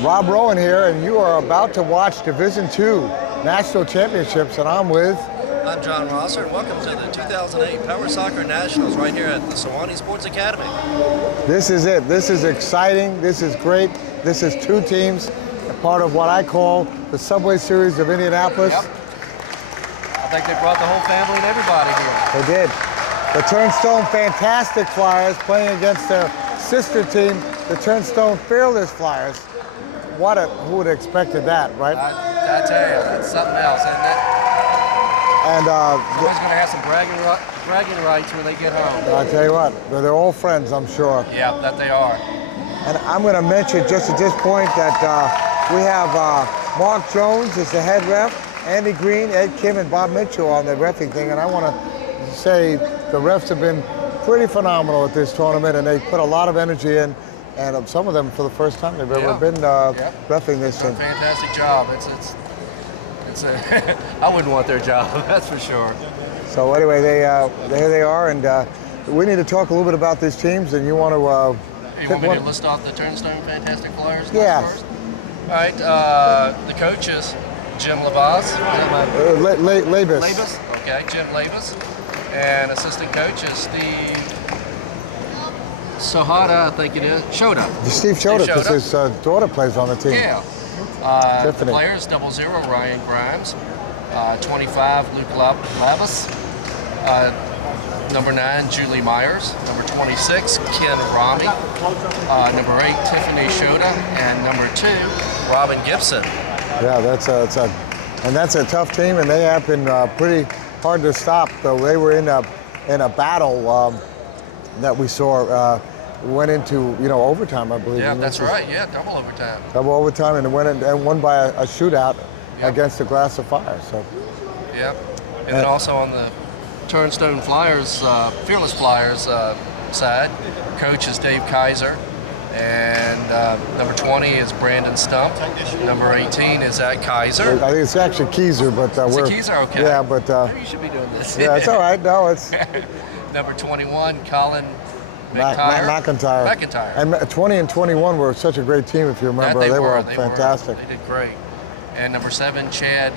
Rob Rowan here, and you are about to watch Division II National Championships, and I'm with... I'm John Rosser, and welcome to the 2008 Power Soccer Nationals right here at the Sewanee Sports Academy. This is it. This is exciting. This is great. This is two teams, a part of what I call the Subway Series of Indianapolis. Yep. I think they brought the whole family and everybody here. They did. The Turnstone Fantastic Flyers playing against their sister team, the Turnstone Fearless Flyers. Who would have expected that, right? I tell you, that's something else, isn't it? And somebody's going to have some bragging rights when they get home. I tell you what, they're all friends, I'm sure. Yeah, that they are. And I'm going to mention just at this point that we have Mark Jones as the head ref, Andy Green, Ed Kim, and Bob Mitchell on the reffing thing. And I want to say the refs have been pretty phenomenal at this tournament, and they put a lot of energy in. And some of them, for the first time they've ever been reffing this thing. Fantastic job. It's I wouldn't want their job, that's for sure. So anyway, there they are, and we need to talk a little bit about these teams. And you want to? You want me to list off the Turnstone Fantastic Flyers? Yeah. First? All right. The coaches, Jim Labaz. Labus. Labus. Okay, Jim Labus, and assistant coaches Steve. Sohada, I think it is. Shoda. Steve Shoda, because his daughter plays on the team. Yeah. The players, 00, Ryan Grimes. 25, Luke Lavis. Number 9, Julie Myers. Number 26, Ken Rami. Number 8, Tiffany Shoda. And number 2, Robin Gibson. Yeah, that's a tough team, and they have been pretty hard to stop. Though they were in a battle that we saw went into overtime, I believe. Yeah, that's right. Yeah, double overtime. Double overtime, and it went and won by a shootout against the Glass of Fire. So. Yep. And then also on the Turnstone Flyers, Fearless Flyers side, coach is Dave Kaiser, and number 20 is Brandon Stump. Number 18 is Zach Kaiser. I think it's actually Keiser, but we're Keiser, okay. Yeah, but maybe you should be doing this. Yeah, it's all right. No, it's. Number 21, Colin McIntyre. And 20 and 21 were such a great team, if you remember. They were fantastic. They did great. And number 7, Chad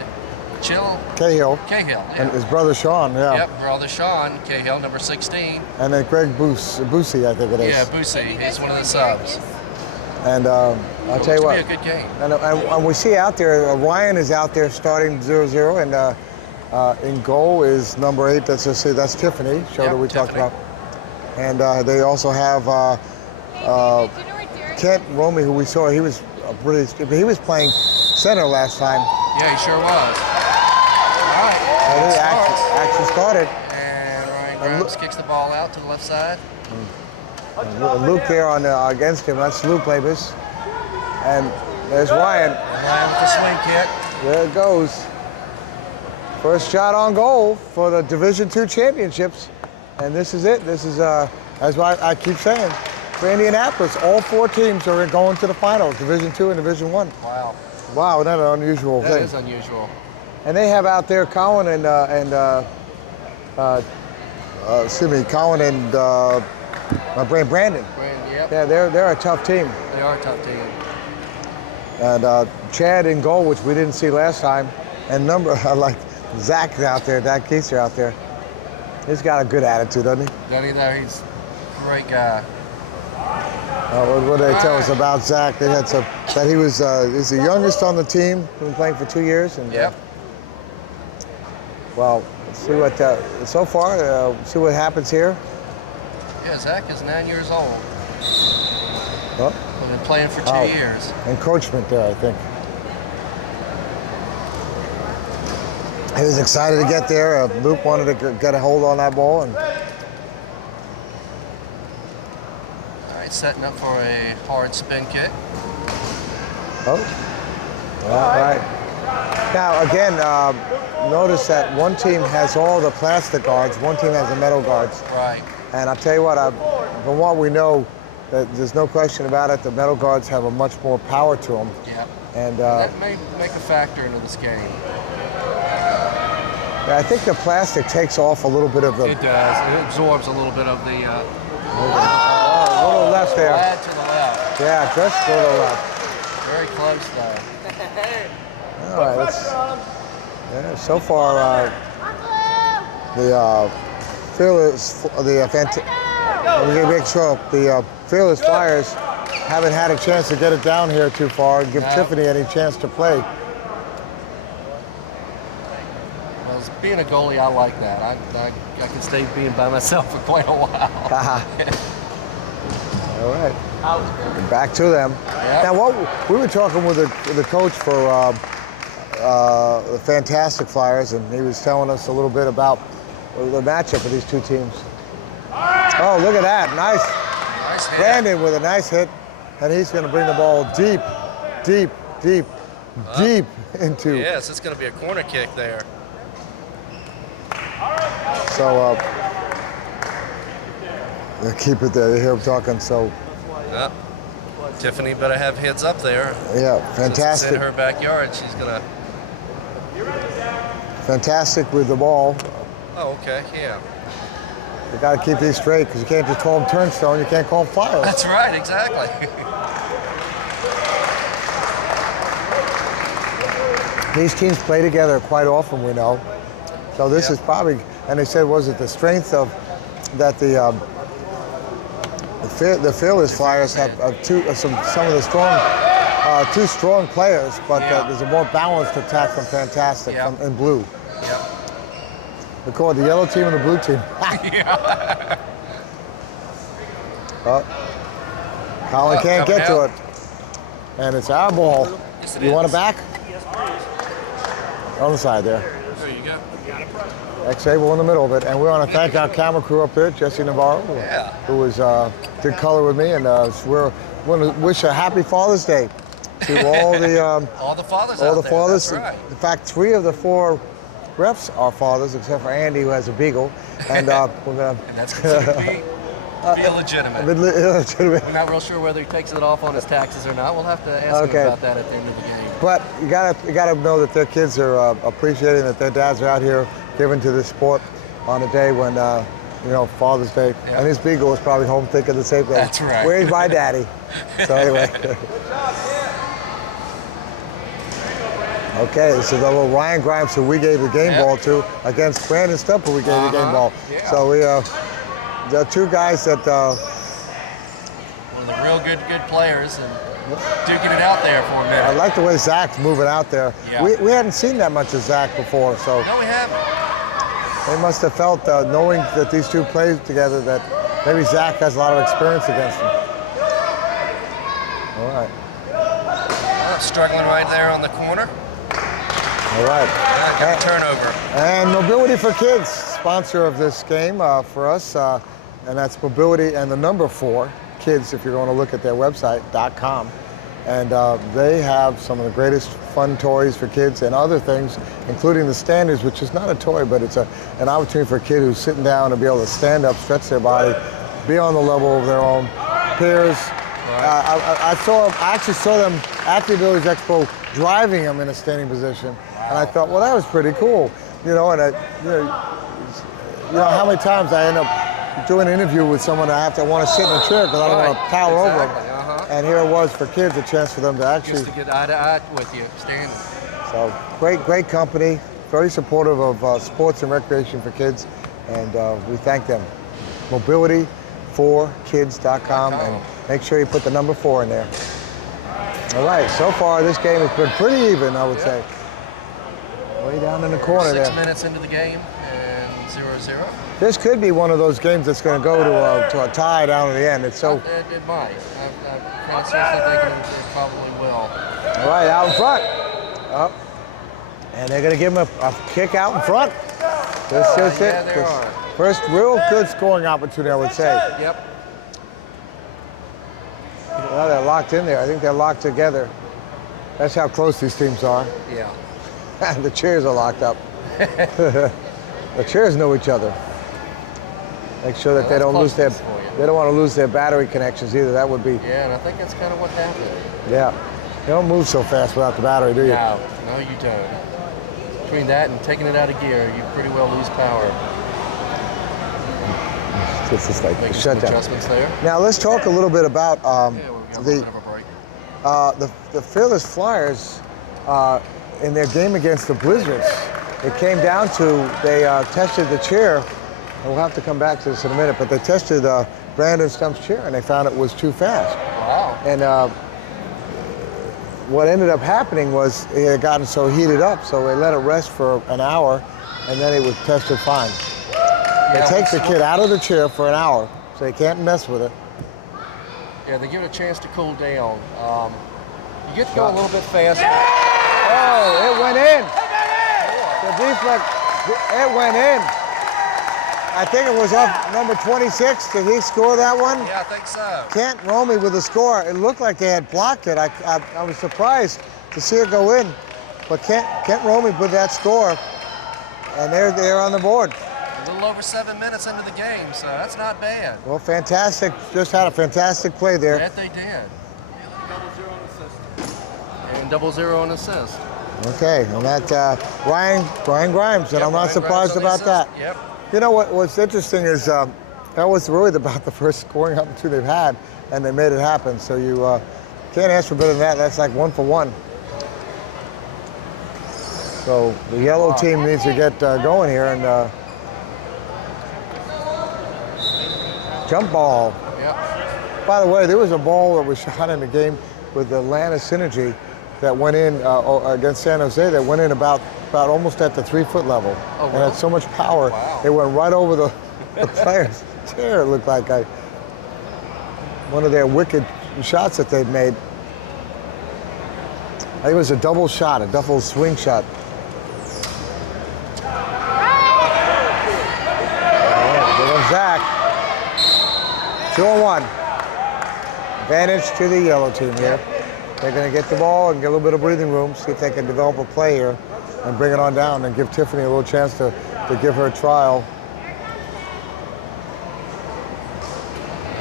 Cahill. Yeah. And his brother Sean, yeah. Yep, brother Sean Cahill, number 16. And then Greg Busey, I think it is. Yeah, Busey. He's one of the subs. And I'll tell you what. It's going to be a good game. And we see out there, Ryan is out there starting 0-0, and in goal is number 8. That's Tiffany. We talked about. And they also have Kent Romy, who we saw. He was playing center last time. Yeah, he sure was. All right. And it actually started. And Ryan Grimes kicks the ball out to the left side. And Luke there against him. That's Luke Labus. And there's Ryan. Ryan with the swing kick. There it goes. First shot on goal for the Division II championships. And this is it. This is, as I keep saying, for Indianapolis, all 4 teams are going to the finals, Division II and Division I. Wow. Wow, that's an unusual thing. That is unusual. And they have out there Colin and my brain, Brandon. Yep. Yeah, they're a tough team. They are a tough team. And Chad in goal, which we didn't see last time. And like Zach out there, Zach Keiser out there. He's got a good attitude, doesn't he? Doesn't he, though? He's a great guy. What did they tell us about Zach? They had that he's the youngest on the team, been playing for 2 years. And, yep. Well, let's see what, so far, see what happens here. Yeah, Zach is 9 years old. Oh. He's been playing for 2 years. Encroachment there, I think. He was excited to get there. Luke wanted to get a hold on that ball. And all right, setting up for a hard spin kick. Oh, all right. Now, again, notice that one team has all the plastic guards, one team has the metal guards. Right. And I'll tell you what, from what we know, there's no question about it, the metal guards have a much more power to them. Yeah. And that may make a factor into this game. Yeah, I think the plastic takes off a little bit of the... It does. It absorbs a little bit of the... a little left there. Add to the left. Yeah, just to the left. Very close though. All right, yeah, so far the Fearless, let me make sure the Fearless Flyers haven't had a chance to get it down here too far and give Tiffany any chance to play. Well, as being a goalie, I like that. I can stay being by myself for quite a while. All right, back to them. Yep. Now, what we were talking with the coach for the Fantastic Flyers, and he was telling us a little bit about the matchup of these two teams. Oh, look at that. Nice Nice hit. Brandon with a nice hit, and he's going to bring the ball deep into. Yes, it's going to be a corner kick there. So, keep it there. You hear him talking, so. Yep. Tiffany better have heads up there. Yeah, Since fantastic. it's in her backyard, she's going to... Fantastic with the ball. Oh, okay, yeah. You got to keep these straight because you can't just call them turnstone. You can't call them flyers. That's right, exactly. These teams play together quite often, we know. So this is probably, and they said, was it the strength of that the Fearless Flyers have some of the strong, two strong players, but there's a more balanced attack from Fantastic in blue. Yep. We call it the yellow team and the blue team. Yeah. Colin can't get to it. And it's our ball. Yes, it You want it is. back? On the side there. There you go. X-Able in the middle of it. And we want to thank our camera crew up there, Jesse Navarro, who was did color with me. And we're going to wish a happy Father's Day to all the all the fathers all out the there. fathers. That's right. In fact, 3 of the 4 refs are fathers, except for Andy, who has a beagle. And we're going And that's considered to be illegitimate. to. We're not real sure whether he takes it off on his taxes or not. We'll have to ask him about that at the end of the game. But you gotta know that their kids are appreciating that their dads are out here giving to this sport on a day when Father's Day. Yeah. And his beagle was probably home thinking the same thing. That's right. Where's my daddy? So anyway. Okay, this is the little Ryan Grimes who we gave the game ball to against Brandon Stump, who we gave the game ball. Yeah. So we the 2 guys that one of the real good players and duking it out there for a minute. I like the way Zach's moving out there. Yeah. We hadn't seen that much of Zach before, so No, we haven't. they must have felt, knowing that these 2 played together, that maybe Zach has a lot of experience against them. All right. Struggling right there on the corner. All right. Good turnover. And Mobility for Kids, sponsor of this game for us, and that's Mobility and the number 4, kids, if you're going to look at their website, .com. And they have some of the greatest fun toys for kids and other things, including the standards, which is not a toy, but it's an opportunity for a kid who's sitting down to be able to stand up, stretch their body, be on the level of their own peers. I actually saw them at the Abilities Expo driving them in a standing position, and I thought, well, that was pretty cool, and how many times I end up doing an interview with someone I want to sit in a chair because I don't want to tower over them, and here it was for kids, a chance for them to actually Just to get eye to eye with you, standing. So great company, very supportive of sports and recreation for kids, and we thank them. Mobility4kids.com, and make sure you put the number 4 in there. All right, so far this game has been pretty even, I would say. Way down in the corner 6 there. minutes into the game and 0-0. This could be one of those games that's going to go to a tie down at the end. It's so. It might. I'm kind of seriously thinking it probably will. All right, out in front. Up. And they're going to give him a kick out in front. This is Yeah, it. they are. First real good scoring opportunity, I would say. Yep. Well, they're locked in there. I think they're locked together. That's how close these teams are. Yeah. And the chairs are locked up. The chairs know each other. Make sure that they don't lose their. They don't want to lose their battery connections either. That would be. Yeah, and I think that's kind of what happened. Yeah. You don't move so fast without the battery, do you? No, you don't. Between that and taking it out of gear, you pretty well lose power. It's just like Making some shut down. adjustments there. Now let's talk a little bit about Yeah, we've got a little the bit of a break. the Fearless Flyers, in their game against the Blizzards, it came down to they tested the chair, and we'll have to come back to this in a minute, but they tested Brandon Stump's chair, and they found it was too fast. Wow. And what ended up happening was it had gotten so heated up, so they let it rest for an hour, and then it was tested fine. They take the kid out of the chair for an hour, so they can't mess with it. Yeah, they give it a chance to cool down. You get to go a little bit faster. Oh, it went in. The deflect, it went in. I think it was up number 26. Did he score that one? Yeah, I think so. Kent Romey with the score. It looked like they had blocked it. I was surprised to see it go in. But Kent Romey with that score, and they're on the board. A little over 7 minutes into the game, so that's not bad. Well, fantastic. Just had a fantastic play there. That they did. And 0-0 on assist. Okay, and that Ryan Grimes, and Yep, I'm not Ryan surprised Grimes on the about that. assist. Yep. You know what's interesting is that was really about the first scoring opportunity they've had, and they made it happen. So you can't ask for better than that. That's like 1 for 1. So the yellow team needs to get going here, and jump ball. Yep. By the way, there was a ball that was shot in the game with the Atlanta Synergy that went in against San Jose that went in about almost at the 3-foot level. Oh, and really? had so much power, Wow. it went right over the player's chair. It looked like one of their wicked shots that they'd made. I think it was a double shot, a double swing shot. There goes Zach. 2-1. Advantage to the yellow team here. They're going to get the ball and get a little bit of breathing room, see if they can develop a play here and bring it on down and give Tiffany a little chance to give her a trial.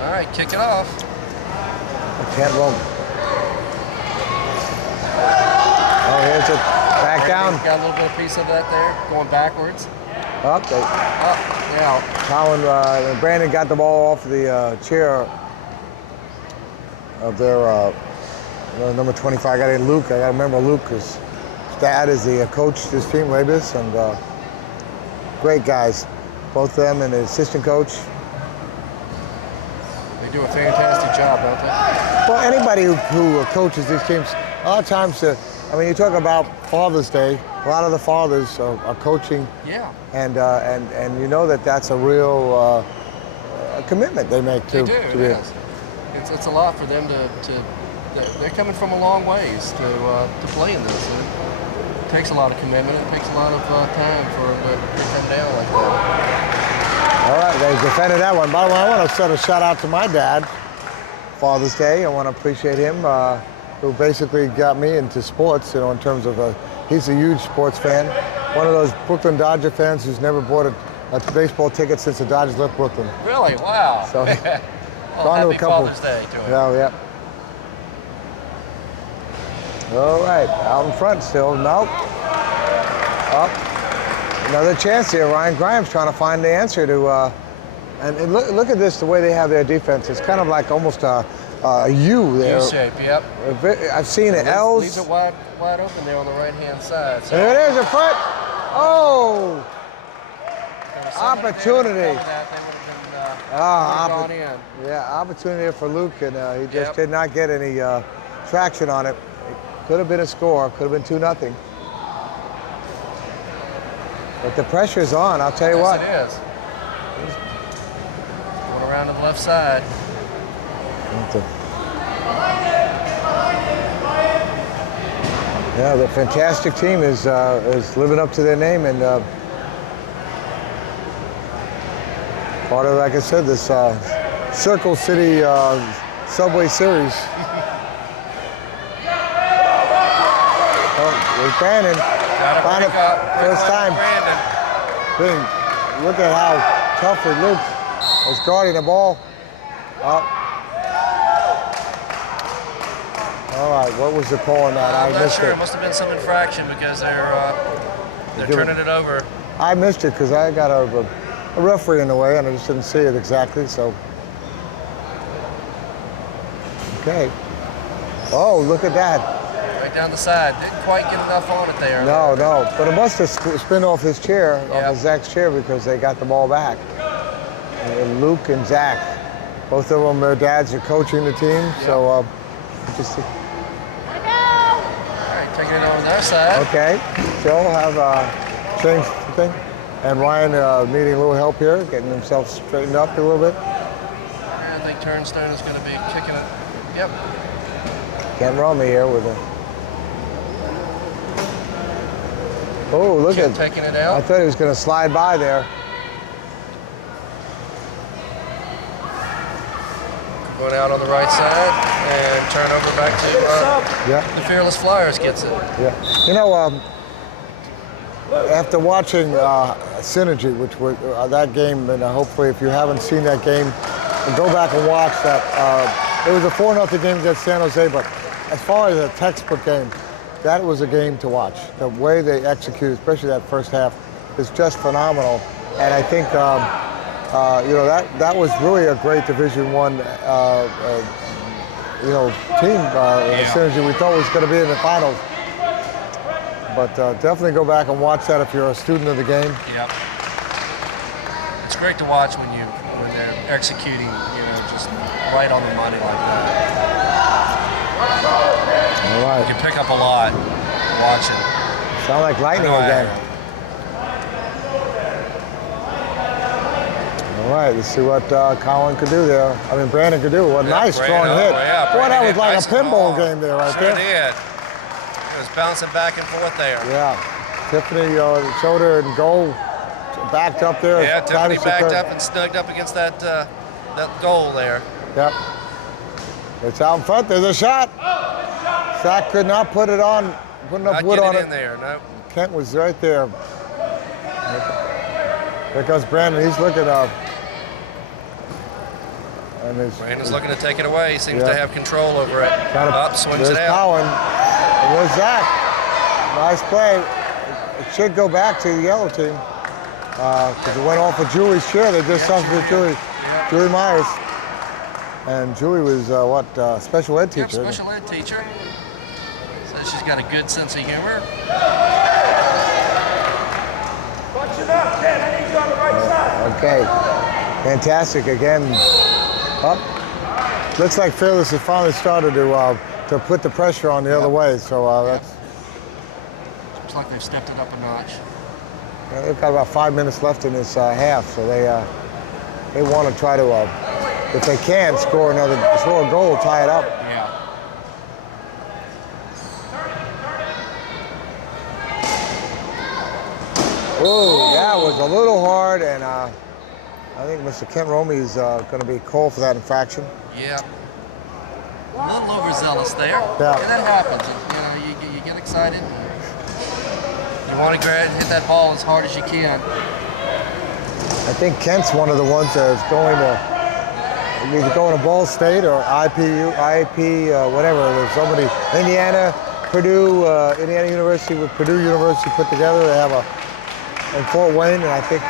All right, kick it off. Can't roll. Oh, here's it. Back down. Got a little bit of piece of that there, going backwards. Up. Yeah. Colin and Brandon got the ball off the chair of their number 25 guy named Luke. I got to remember Luke because his dad is the coach of this team, Labus, and great guys, both them and the assistant coach. They do a fantastic job, don't they? Well, anybody who coaches these teams, a lot of times, I mean, you talk about Father's Day. A lot of the fathers are coaching. Yeah. And you know that's a real commitment they make to. They do. It is. It's a lot for them to they're coming from a long ways to play in this. It takes a lot of commitment. It takes a lot of time for them to come down like that. All right, they defended that one. By the way, I want to send a shout out to my dad, Father's Day. I want to appreciate him, who basically got me into sports, in terms of he's a huge sports fan. One of those Brooklyn Dodger fans who's never bought a baseball ticket since the Dodgers left Brooklyn. Really? Wow. So, well, gone to happy a couple. Father's Day to him. Yeah. All right, out in front still. Nope. Up. Another chance here. Ryan Grimes trying to find the answer to. And look at this, the way they have their defense. It's kind of like almost a U there. U-shape, yep. I've seen it. L's. Leaves it wide open there on the right-hand side. So There it is, in front. Oh! Opportunity. Gone in. Yeah, opportunity for Luke, and he just Yep. did not get any traction on it. Could have been a score. Could have been 2-0. But the pressure's on. I'll tell you what. Yes, it is. Going around to the left side. Yeah, the fantastic team is living up to their name, and part of, like I said, this Circle City Subway Series. Oh, there's Brandon. Find it first time. Look at how tough Luke is guarding the ball. All right, what was the call on that? I'm I not missed sure. it. It must have been some infraction because they're turning it over. I missed it because I got a referee in the way and I just didn't see it exactly. So, okay. Oh, look at that. Right down the side. Didn't quite get enough on it there. No. But it must have spun off his chair, off Yep. of Zach's chair, because they got the ball back. And Luke and Zach, both of them, their dads are coaching the team. Yep. So just All right, taking it over their side. okay. Joe have changed the thing, and Ryan needing a little help here, getting himself straightened up a little bit. I think Turnstone is going to be kicking it. Yep. Ken Rummy here with a. Oh, look Ken at. taking it I out. thought he was going to slide by there. Going out on the right side and turn over back to Yeah. the Fearless Flyers gets it. Yeah. You know, after watching Synergy, which was that game, and hopefully if you haven't seen that game, go back and watch that. It was a 4-0 game against San Jose, but as far as a textbook game, that was a game to watch. The way they executed, especially that first half, is just phenomenal. And I think, you know, that was really a great Division I, you know, team. Synergy we thought was going to be in the finals. But definitely go back and watch that if you're a student of the game. Yep. It's great to watch when they're executing, you know, just right on the money like that. All right. You can pick up a lot watching. Sound like lightning again. All right, let's see what Colin could do there. I mean, Brandon could do. What a nice, strong hit. Yeah, Boy, that was like nice a pinball game there, right sure there. Did. It was bouncing back and forth there. Yeah. Tiffany showed her and goal backed up there. Yeah, Tiffany Titus backed occurred. up and snugged up against that goal there. Yep. It's out in front. There's a shot. Zach could not put it on, put enough Not wood on getting it. in there, no. Kent was right there. There comes Brandon. He's looking up. And Brandon's looking to take it away. He seems Yeah. to have control over it. Up, swings there's it out. Colin. And there's Zach. Nice play. It should go back to the yellow team because it went off of Julie's chair. They just substituted Julie, Julie Myers. And Julie was special ed Yep, teacher. special ed teacher. Says she's got a good sense of humor. Okay, fantastic again. Up. Looks like Fearless has finally started to put the pressure on the other way. So that's. Looks like they've stepped it up a notch. Yeah, they've got about 5 minutes left in this half, so they want to try to, if they can, score a goal, tie it up. Yeah. Oh, that was a little hard, and I think Mr. Kent Romey is going to be called for that infraction. Yeah. A little overzealous there. Yeah. And that happens. You know, you get excited. You want to hit that ball as hard as you can. I think Kent's one of the ones that's going to either going to Ball State or IIP, whatever. There's somebody, Indiana, Purdue, Indiana University with Purdue University put together. They have in Fort Wayne, and I think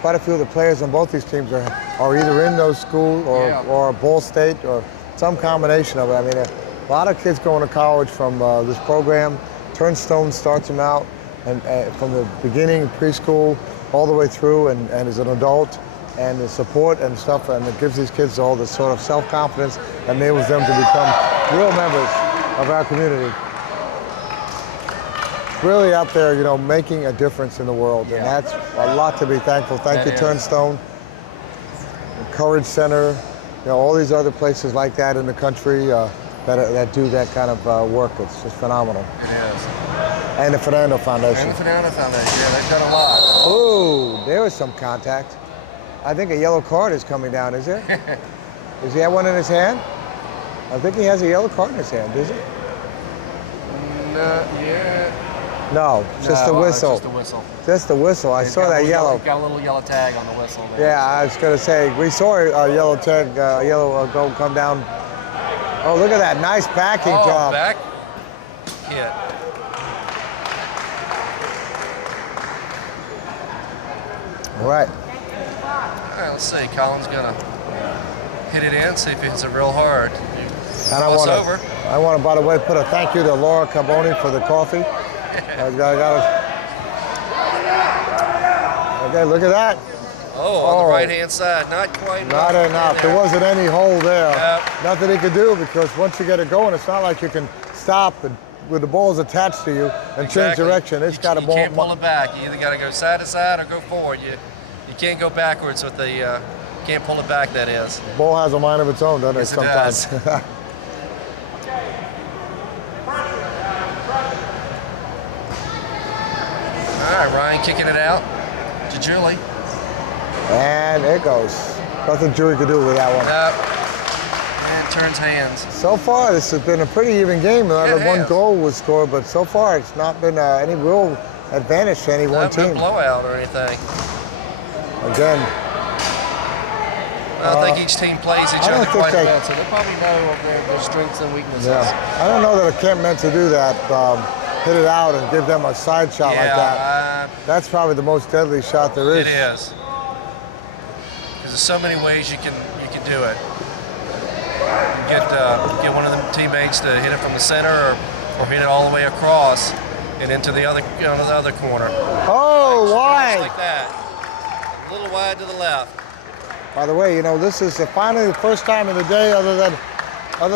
quite a few of the players on both these teams are either in those schools or Ball State or some combination of it. I mean, a lot of kids going to college from this program. Turnstone starts them out and from the beginning, preschool, all the way through, and as an adult, and the support and stuff, and it gives these kids all this sort of self-confidence that enables them to become real members of our community. Really out there, you know, making a difference in the world, and that's a lot to be thankful. Thank you, Turnstone, Courage Center, you know, all these other places like that in the country that do that kind of work. It's just phenomenal. It is. And the Fernando Foundation. And the Fernando Foundation, yeah, they've done a lot. Oh, there was some contact. I think a yellow card is coming down, is there? Does he have one in his hand? I think he has a yellow card in his hand, does he? Not yet. No, just the whistle. Just the whistle. Just the whistle. I saw that yellow. Got a little yellow tag on the whistle there. Yeah, I was going to say, we saw a yellow tag, yellow goal come down. Oh, look at that. Nice backing job. Back hit. All right. All right, let's see. Colin's going to hit it in, see if it hits it real hard. And I want to, by the way, put a thank you to Laura Carboni for the coffee. Okay, look at that. Oh, on the right-hand side, not quite. Not enough. There wasn't any hole there. Yep. Nothing he could do, because once you get it going, it's not like you can stop and, with the balls attached to you and change direction. It's got a ball. You can't pull it back. You either got to go side to side or go forward. You can't go backwards with the. Can't pull it back. That is. The ball has a mind of its own, doesn't it? Sometimes. It does. All right, Ryan kicking it out to Julie. And it goes. Nothing Julie could do with that one. And it turns hands. So far, this has been a pretty even game. One goal was scored, but so far it's not been any real advantage to any one team. No blowout or anything. Again. I think each team plays each other quite well, so they probably know their strengths and weaknesses. Yeah. I don't know that a camp meant to do that. Hit it out and give them a side shot like that. That's probably the most deadly shot there is. It is. Because there's so many ways you can do it. You get one of the teammates to hit it from the center, or hit it all the way across and into the other corner. Oh, wide! Just like that. A little wide to the left. By the way, this is finally the first time of the day, other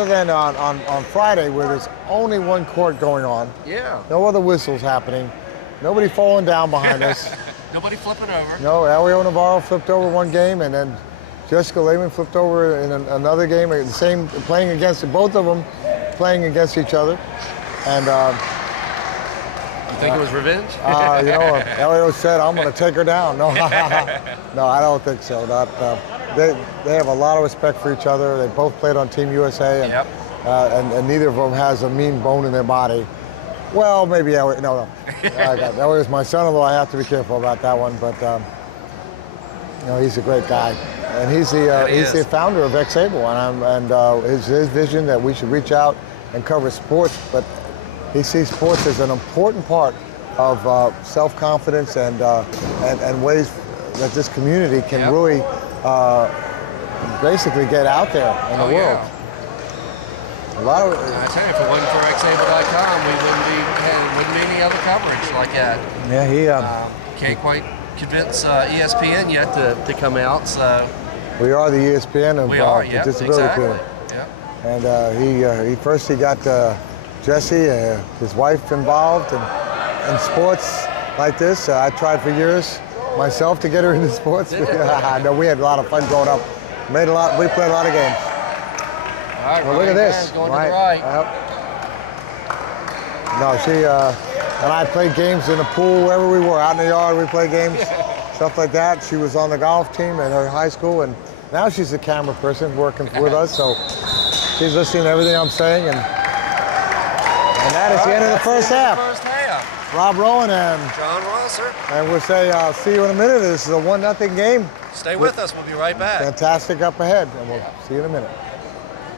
than on Friday, where there's only one court going on. Yeah. No other whistles happening. Nobody falling down behind us. Nobody flipping over. No, Elio Navarro flipped over one game, and then Jessica Lehman flipped over in another game. Playing against both of them, playing against each other. And you think it was revenge? Elio said, "I'm going to take her down." No, no, I don't think so. They have a lot of respect for each other. They both played on Team USA, and, and neither of them has a mean bone in their body. Well, maybe Elio. No. Elio's my son-in-law. I have to be careful about that one, but he's a great guy, and he's the founder of X-Able, and his vision that we should reach out and cover sports, but he sees sports as an important part of self-confidence and ways that this community can really basically get out there in the world. Yeah. I tell you, if it wasn't for xable.com, we wouldn't be any other coverage like that. Yeah, he can't quite convince ESPN yet to come out. So we are the ESPN of the disability community. Yeah. And he got Jesse, his wife, involved in sports like this. I tried for years myself to get her into sports. No, we had a lot of fun growing up. We played a lot of games. All right, well, look at this. Going to the right. No, she and I played games in the pool wherever we were. Out in the yard, we played games, stuff like that. She was on the golf team at her high school, and now she's a camera person working with us. So she's listening to everything I'm saying, and that is the end of the first half. Rob Rowan and John Rosser. And we'll say, see you in a minute. This is a 1-0 game. Stay with us. We'll be right back. Fantastic up ahead, and we'll see you in a minute.